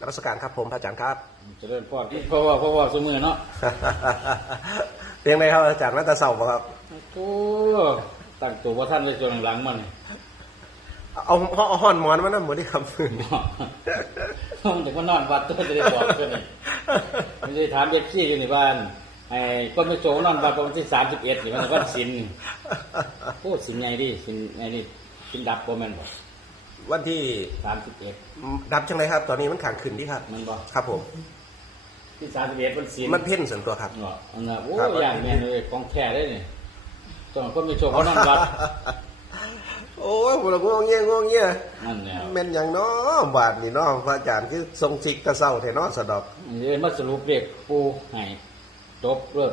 นมัสการครับผมพระอาจารย์ครับ เจริญพรเพราะว่าเพราะว่าสมือเนาะ เพียงไรครับอาจารย์นัตเสาร์บ่ครับโอ้ตั้งตัวว่าท่านเลยจนหลังมันเอาเอาเอาห่อนหมอนมานั่งบนที่คำฟืนมันถึงว่านอนวัดตัวจะได้บอกเพื่อนนี่ไม่ได้ถามเด็กขี้อยู่ในบ้านไอ้คนไม่โจนอนวัดวันที่สามสิบเอ็ดนี่มันวันสินโอ้สินไงดิสินไงดิสินดับโปรแมนบอก วันที่สามสิบเอ็ดดับจังไรครับ ตอนนี้มันขางขึ้นที่ครับมันบอกครับผมที่สามสิบเอ็ดวันสินมันเพ่นส่วนตัวครับเนาะอันน่ะโอ้ครับอย่างแม่นเลยของแท้ได้เนี่ยตอนคนไม่โจเขานอนวัดโอ้ยพวกเรางงเงี้ยงงเงี้ยนั่นแหละแม่นอย่างเน้อบาทนี่เนาะพระอาจารย์คือทรงสิกตะเศร้าแท้เนาะสะดอกเรียนมาสรุปเรียกปูให้จบเลย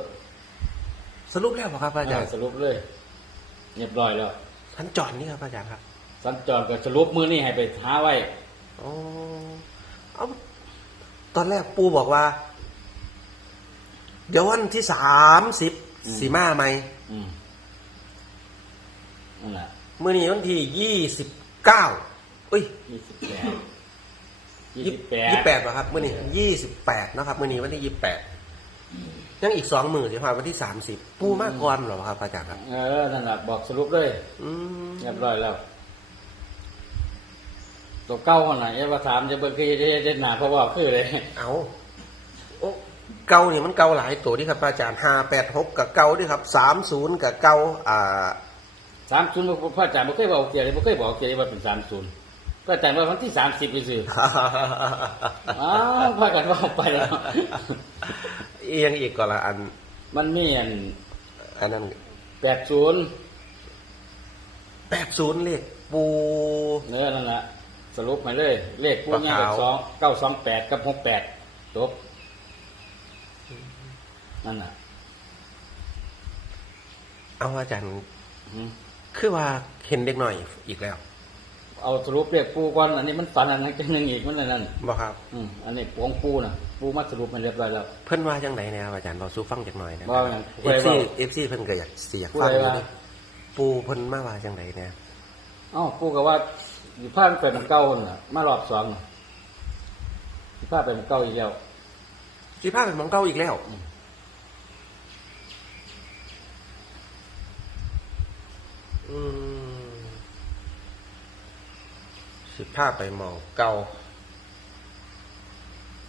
สรุปแล้วบ่ครับพระอาจารย์สรุปเลยเรียบร้อยแล้วท่านจอดนี่ครับพระอาจารย์ครับ สัญจรก็สรุปมือนี่ให้ไปท้าไว้โอ้เอาตอนแรกปูบอกว่า เดี๋ยววันที่สามสิบสีมาไหมอืมนั่นแหละมื่อนี้วันที่ยี่สิบเก้าอุ้ยยี่สิบแปดยี่ยี่สิบแปดยี่แปดเหรอครับมื่อนี้ยี่สิบแปดนะครับมื่อนี้วันที่ยี่แปดยังอีกสองหมื่นสิครับวันที่สามสิบปูมากกรเหรอครับอาจารย์ครับ เออนั่นแหละบอกสรุปเลยอืมเรียบร้อยแล้ว ตัวเก้าคนไหนเอ้ว่าถามจะเบิ่งคือจะได้หนาเพราะว่าคือเลยเอาโอ้เกาเนี่ยมันเกาหลายตัวที่ครับอาจารย์ห้าแปดหกกับเกาด้วยครับสามศูนย์กับเกาอ่าสามศูนย์พระอาจารย์ไม่เคยบอกเกียรติไม่เคยบอกเกียรติว่าเป็นสามศูนย์พระอาจารย์ว่าวันที่สามสิบไปซื้ออ้าวพากันว่าไปแล้วเอียงอีกก่อนละอัน มันมีอันอันนั้นแปดศูนย์แปดศูนย์เลขปูเนื้อนั่นแหละ สรุปมาเลย เลขผู้ง่ายปลาขาวสองเก้าสองแปดกับหกแปดจบนั่นน่ะ เอาอาจารย์อืมคือว่าเห็นเด็กหน่อยอีกแล้ว เอาสรุปเลขปูก่อนอันนี้มันฝันอันนั้นจังหนึ่งอีกมันอะไรนั่นบ่ครับ อืมอันนี้ของปูน่ะ ปูมาสรุปมันเรียบร้อยแล้ว เพิ่นว่าจังไหนเนี่ยครับอาจารย์เราสู้ฟังจักหน่อยนะว่าอย่างเอฟซีว่าเอฟซีเพิ่นก็อยากสิอยากผู้ฟังใดอยู่ว่าดิปูเพิ่นมาว่าจังไหนเนี่ยเอ้าปูก็ว่า อยู่ภาพเป็นมันเก่าน่ะ มารอบสองน่ะอยู่ภาพเป็นมันเก่าอีกแล้วสิพาเป็นหมองเก่าอีกแล้วอืมอืมสิพาไปหมองเก่า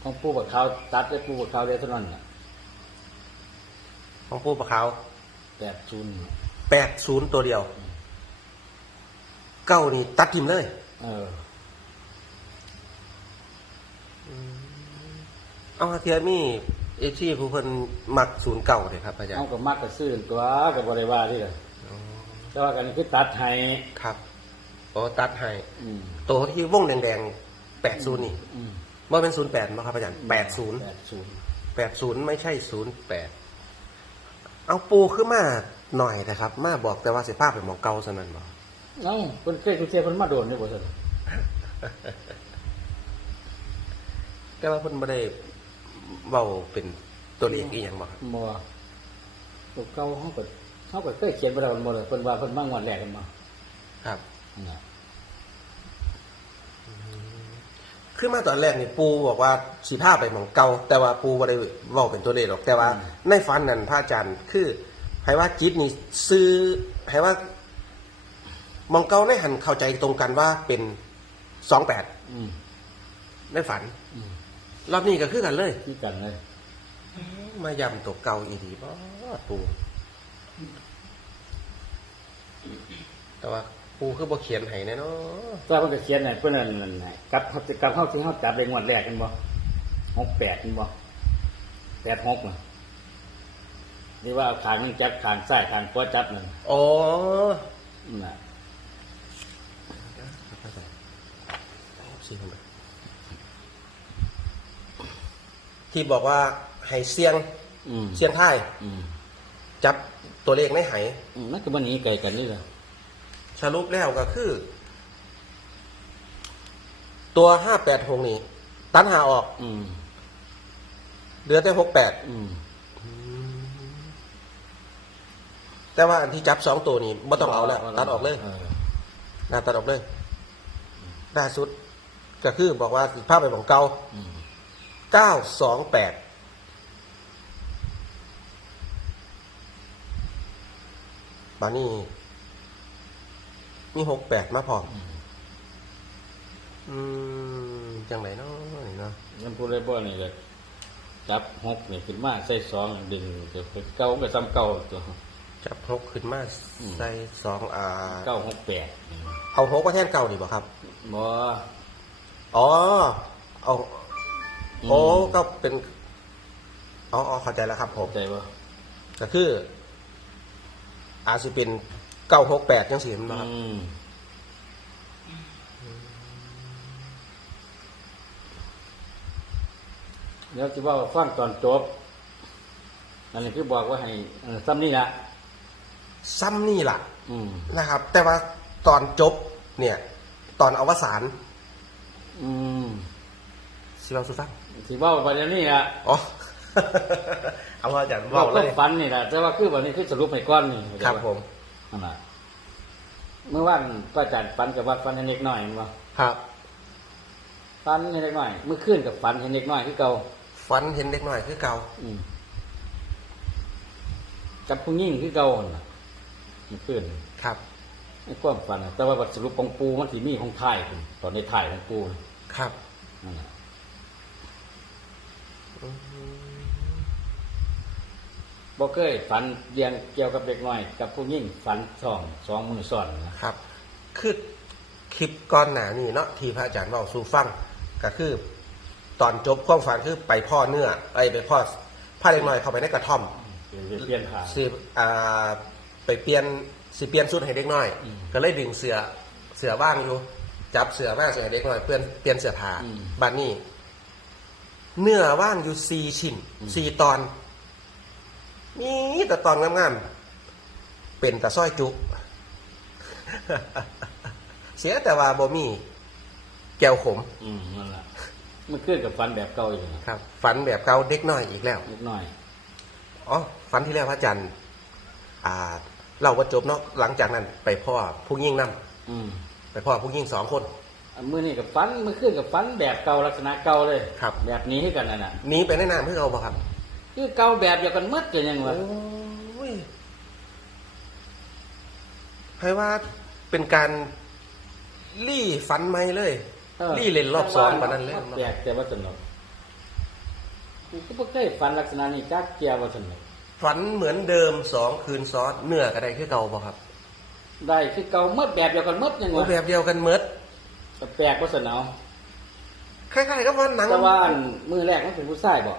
ของปูบักเขาวตัดได้ปูบักเขาวเดียวเท่านั้นน่ะของปูปะขาวแปดศูนย์แปดศูนย์ตัวเดียว เก้านี่ ตัดทิมเลย เออ เอาเทียมีเอฟซีผู้เพิ่นมักศูนย์เก่าเลยครับอาจารเอาย์กับมักกับซื้อตัวกับบริวารที่เลยแต่ว่ากันคือตัดให้ครับโอ้ตัดให้อืมตัวที่วงแดงๆแปดศูนย์นี่อืมว่าเป็นศูนย์แปดมั้งครับอาจารย์แปดศูนย์ แปดศูนย์แปดศูนย์ไม่ใช่ศูนย์แปด เอาปูขึ้นมาหน่อยนะครับ มาบอกแต่ว่าสิภาพเป็นหมองเก่าสนั่นบอก เอ้าเพิ่นเคยคุยเทียเพิ่นมาโดนนี่บ่ซั่นแต่ว่าเพิ่นไม่ได้เว้าเป็นตัวเลขอีหยังบอกครับบ่ตัวเก่าเฮาก็เฮาก็เคยเขียนไปแล้วมันบ่เลยเพิ่นว่าเพิ่นมางวดแรกกันมาครับน่ะขึ้นมาตอนแรกนี่ปูบอกว่าสีผ้าไปหมองเก่าแต่ว่าปูบ่ได้เว้าเป็นตัวเลขหรอกแต่ว่าในฝันนั้นพระอาจารย์คือให้ว่าจิตนี่ซื้อให้ว่าห มองเก่าในหันเข้าใจตรงกันว่าเป็นสองแปดอืมในฝันอืมรอบนี้ก็คือกันเลย คือกันเลย มายำตัวเก่าอีดีบ่ปูแต่ว่าปูคือบ่เขียนให้แน่เนาะแต่ว่าเพิ่นก็เขียนให้เพิ่นนั่นนั่นน่ะกับกับเฮาที่เฮาจับได้งวดแรกกันบ่68กันบ่86น่ะนี่ว่าขางนึงจับขางซ้ายขางขวาจับนั่นอ๋อน่ะ ที่บอกว่าให้เสียงอืมเสียงไทายอืมจับตัวเลขในไหอืมมันก็บ่หนีไกลกันนี่ล่ะสรุปแล้วก็คือ ตัวห้าแปดหกนี่ ตันหาออกอืมเหลือแต่หกแปดอืมแต่ว่าอันที่จับสองตัวนี้ไม่ต้องเอาแล้วตัดออกเลยนะตัดออกเลยล่าสุด ก็คือบอกว่าสิภาพไปของเก่าอืมเก้าสองแปดบานี่มีหกแปดมาพร้อมอืมจังไหนเนาะนี่เนาะงั้นผู้เล่นบอลนี่ก็จับหกนี่ขึ้นมาใส่สองดึงจะเป็นเก้าก็ซ้ำเก้าตัวจับหกขึ้นมาอืมใส่สองอ่าเก้าหกแปดเอาหกมาแทนเก่าดีบ่ครับบ่ อ๋อ เอามโอ้ก็เป็นอ๋ออ๋อเข้าใจแล้วครับผมใจว่าก็คือ อาจจะเป็นเก้าหกแปดยังสี่มันบ่ครับอืมเดี๋ยวจะว่าฟังตอนจบอันนี้คือบอกว่าให้เอ่อซ้ำนี่ละซ้ำนี่ล่ะอืมนะครับ แต่ว่าตอนจบ เนี่ย ตอนอวสาน อืมสิเราสุฟังสิเว่าไปเดี๋ยวนี้อะอ๋อ เอาว่าอย่างเว่าเว่าเลต้อยงฝันนี่แหละแต่ว่าคือวันนี้คือสรุปให้ก้อนนี่ครับผม นั่นน่ะเมื่อวานก็อาจารย์ฝันกับว่าฝันเห็นเล็กน้อยมั้งครับ ฝันเห็นเล็กน้อยเมื่อคืนกับฝันเห็นเล็กน้อยคือเก่าฝันเห็นเด็กหน่อยคือเก่า อืมกับผู้หญิงคือเก่าหั่นน่ะเมื่อคืน ครับในความฝันน่ะแต่ว่าบทสรุปของปูมันสีมีของถ่ายพุ่นตอนในถ่ายของปู ครับนั่นน่ะบ่เคยฝันเรียงเกี่ยวกับเด็กน้อย กับผู้หญิงฝันสองสองมือซ้อนนะครับ คือคลิปก่อนหนานี่เนาะที่พระอาจารย์บอกสู่ฟังก็คือ ตอนจบความฝันคือไปพ่อเนื้อไอ้ไปพ่อผ้าเล็กน้อยเข้าไปในกระท่อมเปลี่ยนเปลี่ยนผ่าสิอ่าไปเปลี่ยนสิเปลี่ยนสุดให้เด็กน้อยอืมก็เลยดึงเสือเสือว่างอยู่ จับเสือว่างเสือให้เด็กน้อยเปลี่ยนเปลี่ยนเสือผ้าอืมบัดนี้ เนื้อว่างอยู่สี่ชิ้นอืมสี่ตอน มีแต่ตอนงามๆเป็นแต่สร้อยจุเสียแต่ว่าบ่มีแก้วขม อืมนั่นแหละเมื่อคืนกับฝันแบบเก่าอยู่นะครับ ฝันแบบเก่าเด็กน้อยอีกแล้วนิดหน่อยอ๋อฝันที่แล้วพระอาจารย์อ่า เราว่าจบเนาะหลังจากนั้นไปพ่อผู้ยิ่งนํอืมไป พ่อผู้ยิ่งสองคนอันมื่อนี้กับฟันเมื่อคืนกับฟันแบบเก่าลักษณะเก่าเลยครับ แบบนี้ให้กันนั่นน่ะหนีไปในน้ำเพื่อเอาบ่ครับ คือเก่าแบบเดียวกันหมัดกันยังโอวะ้ยให้ว่าเป็นการลี่ฝันไม่เลย ลี่เล่นรอบสองปานนั้นเลยแปลกแต่ว่าสนุกกูก็ไม่เคยฝันลักษณะนี้จักเกียวว่าสนุกฝันเหมือนเดิมสองคืนซ้อนเนื้อก็ได้คือเก่าบ่ครับ ได้คือเก่าหมัดแบบเดียวกันหมัดยังโอ้วะแบบเดียวกันเมิดแต่แปลกว่าสนุกคล้ายๆกับว่าหนังแต่ว่าอันมือแรกมันเป็นผู้ชายบอก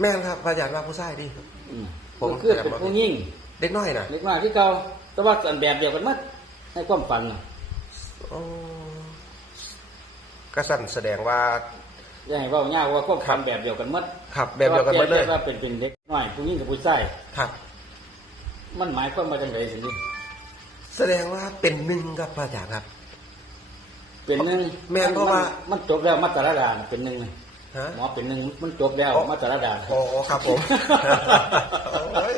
แม่นครับพระอาจารย์ว่าผู้ชายดิอืมผมเมื่อคืนเป็นผู้หญิงเด็กน้อยน่ะเล็กน้อยที่เก่าแต่ว่าอันแบบเดียวกันหมัดให้ความฝันน่ะโอ้ก็สั่นแสดงว่าอย่าให้เว่าเงาว่าความฝันแบบเดียวกันหมัดขับ แบบเดียวกันหมดเลยแต่ว่าเป็นเป็นเด็กน้อยผู้หญิงกับผู้ชายครับ มันหมายความว่าจังไดสิ แสดงว่าเป็นหนึ่งครับพระอาจารย์ครับ เป็นหนึ่งแม่นเพราะว่ามันจบแล้วมาตรดาน่ะเป็นหนึ่งเลยฮะ หมอเป็นหนึ่งมันจบแล้วมาตรดาโอ้ครับผมโอ้ย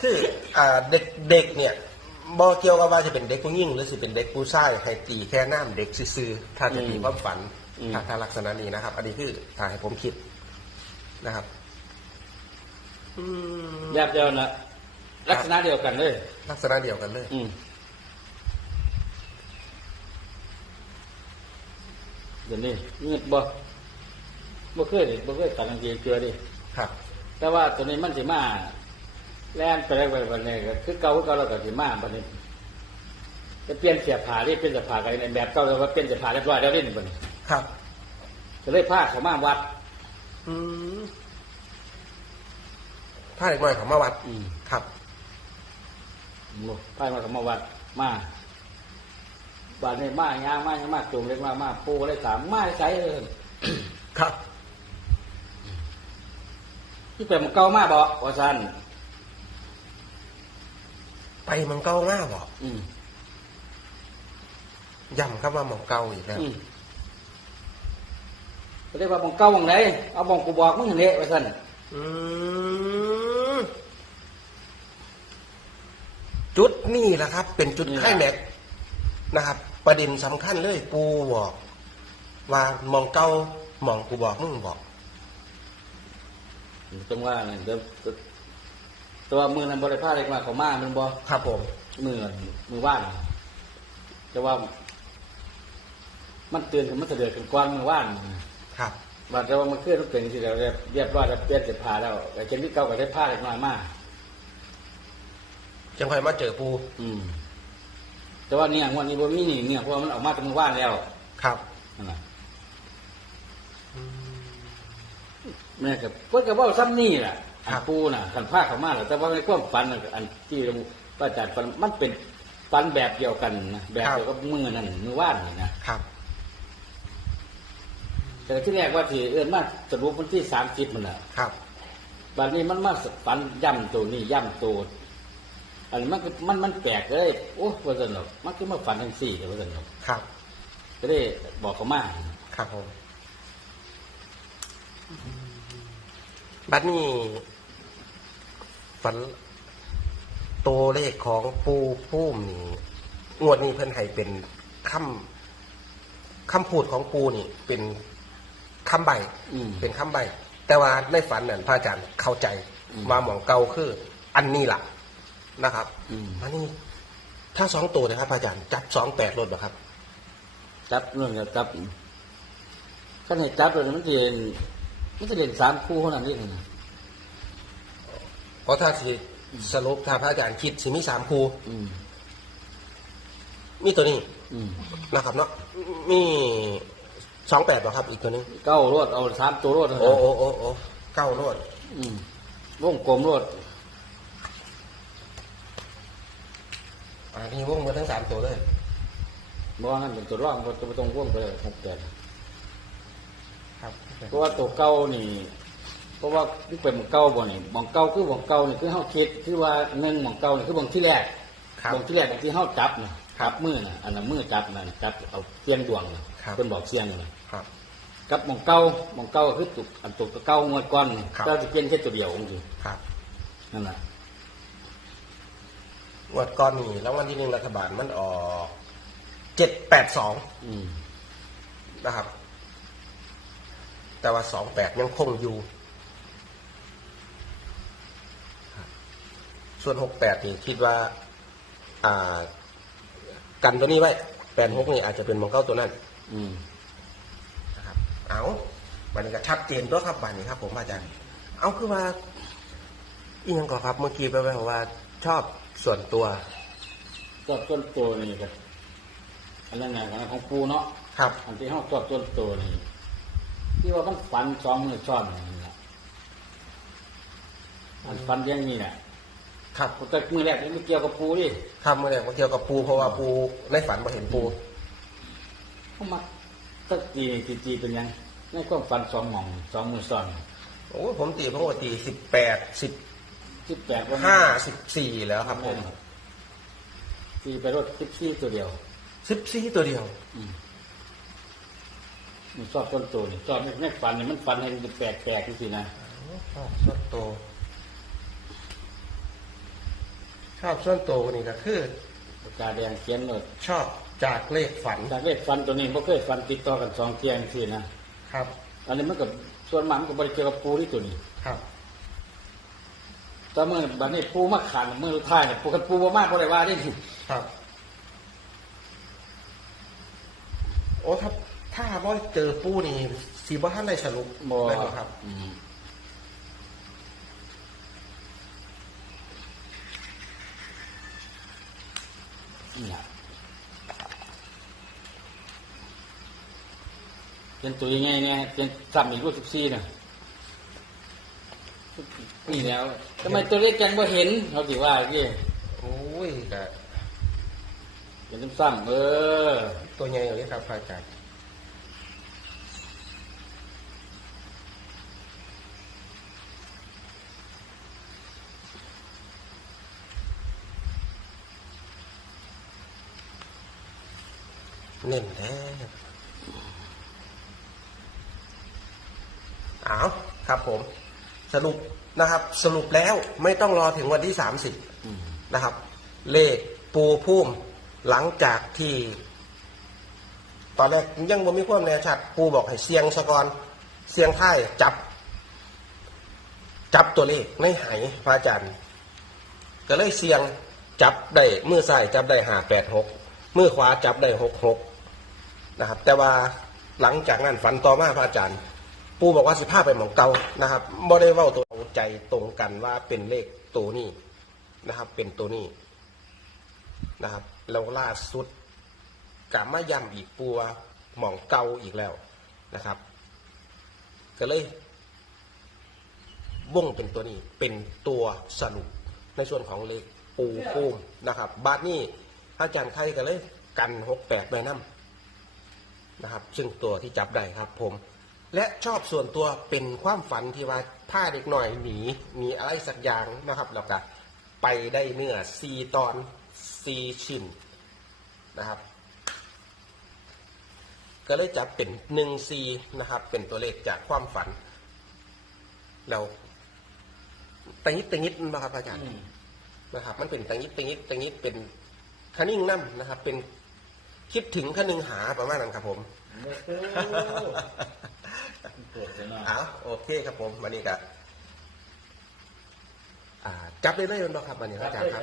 คืออ่าเด็กเด็กเนี่ยบอเกี่ยวกับว่าจะเป็นเด็กผู้หญิงหรือสิเป็นเด็กผู้ชายให้ตีแค่น้ำเด็กซื่อๆถ้าจะมีความฝันถ้าถ้าลักษณะนี้นะครับ อันนี้คือถ้าให้ผมคิดนะครับ อืมญาติเดียวนะลักษณะเดียวกันเลย ลักษณะเดียวกันเลย อืมเดี๋ยวนี้เงียบบ่บ่เคยดิบ่เคยตัดกางเกงเกลือดิครับ แต่ว่าตัวนี้มันสิมาแล่นไปได้ไปวันนี้ก็คือเก่าคือเก่าแล้วก็สิมาบัดนี้จะเปลี่ยนเสียผ้าดิเปลี่ยนเสียผ้ากันในแบบเก่าแล้วว่าเปลี่ยนเสียผ้าเรียบร้อยแล้วนี่บัดนี้ครับก็เลยพาเขามาวัด อืม ถ้าเด็กน้อยเขามาวัดอืม ครับพามาเขามาวัดมาบัดนี้มาย่างมาย่างมาจูงเล็กมามาปูเลยถามมาใส่เลยครับ ที่เป็นมันเก่ามาบ่ว่าซั่นไปหมองเก่าหน้าบอกอืมย้ำครับว่าหมองเก่าอีกแล้วอืมก็เรียกว่าบังเก่าบังไหนเอาบังกูบอกมึงหั่นเละว่าซั่นอืมจุด นี่แหละครับ เป็นจุดนี่แหละไข่แม็กซ์นะครับ ประเด็นสำคัญเลยปูบอกว่ามองเก้ามองกูบอกมึงบอกจังว่านั่นเดี๋ยวตัวมือนั้นบริภาคเล็กมาเขามามันบอครับผม มือมือว่านแต่ว่า มันเตือนกันมันเสดือดกันกว้างมือว่านครับบาดแต่ว่ามันขึ้นรถเก่งที่เราเรียบเรียบร้อยแล้วเปลี่ยนเสร็จพาแล้วแต่เจนที่เก่าก็ได้ผ้าเล็กน้อยมาก จังค่อยมาเจอปูอืม แต่ว่าเนี่ยงวันนี้บ่มีนี่เนี่ยเพราะว่ามันออกมาจากมือว่านแล้วครับนั่นน่ะแม่กับเพิ่นก็เว้าซ้ำนี่แหละอันปูน่ะคันผ้าเขามาแล้วแต่ว่าในความฝันน่ะอันที่เราป้าจัดฝันมันเป็นฝันแบบเดียวกันนะแบบเดียวกับมือนั่นมือว่านนี่นะครับ แต่ที่แรกว่าที่เอื้อนมาสรุปวันที่สามสิบมันน่ะครับบัดนี้มันมาฝันย่ำตัวนี่ย่ำตัว อันนี้มันก็มันมันแปลกเลยโอ้ว่าสนุกมันก็มาฝันทั้งสี่เลยว่าสนุกครับก็ได้บอกเขามาครับผมบัดนี้ฝันตัวเลขของปูพุ่มนี่งวดนี้เพิ่นให้เป็นคำคำพูดของปูนี่ เป็นคำใบอืมเป็นคำใบ แต่ว่าในฝันนั่นพระอาจารย์เข้าใจอืมว่าหมองเก่าคือ อันนี้ล่ะ นะครับอืม อันนี้ถ้าสองตัวนะครับพระอาจารย์จับสองแปดรถเหรอครับ จับเรื่องกับจับขั้นให้จับเลยมันจะเรียนมันจะเรียนสามคู่เท่านั้นเองนะเพราะถ้าสิสรุปถ้าพระอาจารย์คิดสิมีสามครูอืม มีตัวนี้อืมนะครับเนาะมีสองแปดหรอครับ อีกตัวหนึงเก้ารวดเอาสามตัวรวดโอ้โอ้โอ้โอ้เก้ารวดอืมวงกลมรวด อันนี้วงมาทั้งสามตัวเลยบอกว่านั่นเป็นตัวร่องตัวตัวตรงวงไปเลยหกแปดครับเพราะว่าตัวเก้านี่ เพราะว่ามันเป็นหมองเก้าบ่นี่หมองเก้าคือหมองเก้านี่คือเฮาคิดคือว่าหนึ่งหมองเก้านี่คือหมองที่แรกครับ หมองที่แรกที่เฮาจับน่ะจับมือน่ะอันนั้นมือจับน่ะจับเอาเสียงดวงน่ะครับ เพิ่นบอกเสียงน่ะครับ กับหมองเก้าหมองเก้าก็คือตุกอันตุกตัวเก้างวดก้อนนี่ครับ ก็จะเปลี่ยนแค่ตัวเดียวองค์อยู่ครับ นั่นน่ะ งวดก้อนนี้แล้ววันที่หนึ่งรัฐบาลมันออกเจ็ดแปดสองอืมนะครับ แต่ว่าสองแปดยังคงอยู่ครับส่วนหกแปดนี่คิดว่า อ่า กันตัวนี้ไว้แปดหกนี่อาจจะเป็นมองเก้าตัวนั้นอืมนะครับ เอาบันนี้ก็ชัดเจนตัวครับบันนี้ครับ ผมอาจารย์ เอาคือว่าอีกยังก่อนครับ เมื่อกี้ไปไปบอกว่าชอบ ส่วนตัวก็ต้นตัวนี่ก็อันนั้นน่ะของของปูเนาะครับอันที่เฮาชอบต้นตัวนี่ที่ว่ามันฟันสองมือซ้อนนั่นแหละอันฟันอยังนี้น่ะครับแต่มือแรกนี่ไม่เกี่ยวกับปูดิทำมาเนี่ยมาเกี่ยวกับปูเพราะว่าปูในฝันมาเห็นปูเขามาตักตีตีตีเป็นยังในความฟันสองหม่องสองมือซ้อนโอ้ผมตีผมว่าตีสิบแปดสิบ สิบแปดวันห้าสิบสี่แล้วครับผมตีไปรถสิบสี่ตัวเดียวสิบสี่ตัวเดียว อืมมันชอบต้นตัวนี่ชอบในฟันนี่มันฟันให้มันแปลกแปลกๆสินะชอบส่วนโตวชอบส่วนโตวนี่ก็คือปากกาแดงเขียนเลยชอบจากเลขฝันจากเลขฟันตัวนี้เพราะเคยฟันติดต่อกันสองเทียงสินะครับ อันนี้มันกับส่วนมากมันกับบริเกี่ยวกับปูที่ตัวนี้ครับ แต่เมื่อบัดนี้ปูมาขันเมื่อสุดท้ายเนี่ยปูกันปูบ่มากเพราะอะไรว่าได้ครับ โอ้ถ้าถ้าว่าเจอปูนี่สีบ้านในสรุปบ่ได้ไหมครับ อืมเนี่ยเป็นตัวยังไงเนี่ยเป็นซ้ำอีกรูปสิบสี่น่ะ นี่แล้วทำไมตัวเล็กจังบ่เห็นเขาสิว่าเกี่โอ้ยแต่เป็นซ้ำเออ ตัวใหญ่อย่างนี้ครับพระอาจารย์เน่นแท้เอาครับผม สรุปนะครับ สรุปแล้วไม่ต้องรอถึงวันที่สามสิบอืมนะครับ เลขปูพุ่มหลังจากที่ ตอนแรกยังบ่มีความแน่ชัดปูบอกให้เสียงสะกอนเสียงไทายจับ จับตัวเลขในไหพระอาจารย์ ก็เลยเสียงจับได้มือซ้ายจับได้หาแปดหกมือขวาจับได้หกหกนะครับ แต่ว่าหลังจากนั้นฝันต่อมาพระอาจารย์ ปูบอกว่าสิพาไปหมองเก่านะครับบ่ได้เว้าตัวใจตรงกันว่าเป็นเลขตัวนี้นะครับ เป็นตัวนี้นะครับแล้วล่าสุดกลับมาย้ำอีกปูว่าหมองเก่าอีกแล้วนะครับ ก็เลยวงเป็นตัวนี้เป็นตัวสรุปในส่วนของเลขปูปูมนะครับบาทนี้อาจารย์ไข่ก็เลยกันหกแปดไปน้ำนะครับ ซึ่งตัวที่จับได้ครับผม และชอบส่วนตัวเป็นความฝันที่ว่าผ้าเด็กหน่อยหนีหนีอะไรสักอย่างนะครับแล้วก็ไปได้เนื้อซีตอนซีชิ้นนะครับ ก็เลยจับเป็นหนึ่งซีนะครับ เป็นตัวเลขจากความฝัน เราตังนิดตังนิดนะครับอาจารย์อืมนะครับ มันเป็นตังนิดตังนิดตังนิดเป็นคันิ่งน้ำนะครับ เป็นคิดถึงคันึงหาประมาณนั้นครับผมโอ้โห ปวดเลยเนาะอ้าวโอเคครับผมวันนี้ก็อ่าจับได้เลยนะครับวันนี้อาจารย์ครับ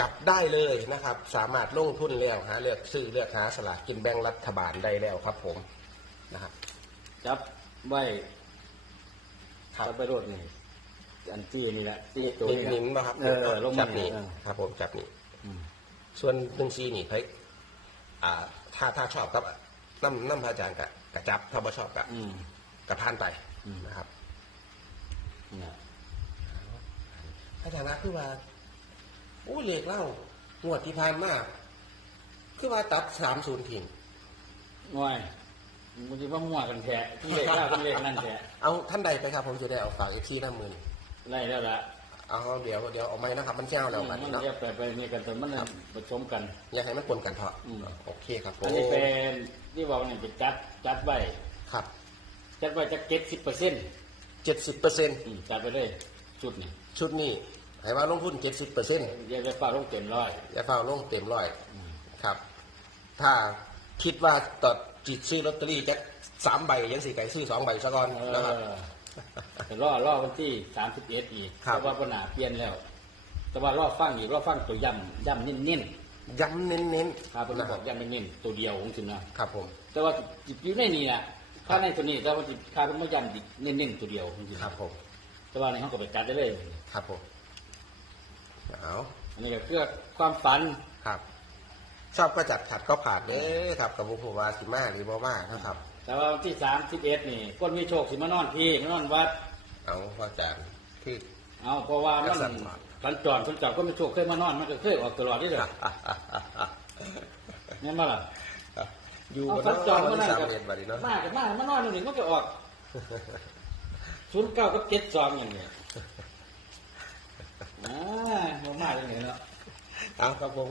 จับได้เลยนะครับ สามารถลงทุนแล้วหาเลือกซื้อเลือกหาสลากกินแบ่งรัฐบาลได้แล้วครับ ผมนะครับ จับไว้ครับจับไปรถนี่อันที่นี่แหละที่นี่ตัวนี่นี้นิ้นมาครับเออลงจัมาบนี่เออครับผมจับนี่อืมส่วนหนึ่งซีนี่เฮ้ยอ่า ถ้าถ้าชอบก็น้ำน้ำพระอาจารย์กะกะจับถ้าไม่ชอบกะ อืมกะพานไปอืม นะครับเนี่ยพระอาจารย์นะคือว่าอู้เลขเล่างวดที่ผ่านมาคือว่าตัดสามศูนย์ทิ้งง่อยมันจะว่ามั่วกันแท้ที่เลขเก้าที่เลขนั่นแท้เอาท่านใดไปครับ ผมจะได้เอาฝากเอฟซีหน้ามือนี่ไล่แล้วละเอาเดี๋ยวเดี๋ยวเอาไม้นะครับ มันเจ้าแล้วกันมันเนาะเรียกไปไปนี่กันแต่มันน่ะผสมกัน อย่าให้มันปนกันเถอะอืม โอเคครับผอัมนนี้เป็นที่บอกเนี่ยเป็นจัดจัดไว้ครับ จัดไว้จะเก็บสิบเปอร์เซ็นต์เจ็ดสิบเปอร์เซ็นต์จัดไปเลยชุดนี่ชุดนี้ให้ว่าลงทุนเจ็ดสิบเปอร์เซ็นต์เดี๋ยวจะฟ้าลงเต็มร้อยอย่าเฝ้าลงเต็มร้อยครับ ถ้าคิดว่าตอดจิตซื้อลอตเตอรี่จะสามใบยังสี่ไก่ซื้อสองใบซะก่อนเอนะครับอแต่รอรอวันที่สามสิบเอ็ดอีกครับเพราะว่าปัญหาเปลี่ยนแล้ว แต่ว่ารอฟังอีกรอฟังตัวย่ำย่ำเน้นย้ำเน้นๆครับผมๆนะบคอรับกย่ำเน้นๆตัวเดียวของฉันนะครับผม แต่ว่าจิตอยู่ในนี่อะ ถ้าในตัวนี้แต่ว่าจิตข้าต้องมาย่ำอีกเน้นๆตัวเดียวของฉันครับผมแต่ว่าในห้องก็ไปจัดได้เลย ครับผมเอาอันนี้ก็เพื่อความฝันครับ ชอบก็จัดขัดก็ผ่านเด้อครับกับบุพวาสิมาหรือบ่มานะครับ แต่ว่าวันที่สามสิบเอ็ดนี่คนมีโชคสิมานอนพี่มานอนวัด เอาพ่ออาจารย์คือเอาเพราะว่ามันกษัตริย์มาสัญจรสัญจรก็มีโชคเคยมานอนมันก็เคยออกตลอดนี่เลยนี่นมาล่ะ อยู่เอาบนสัญจรวัก็นนั่ที่นสามกับเอ็ดวันนี้เนาะมากกับมากมานอนหนึ่งมันก็ออกศูนย์เก้ากับเจ็ดสองอย่างเนี้ยอ่าบ่มากอย่างเนี้ยเนาะเอาครับผม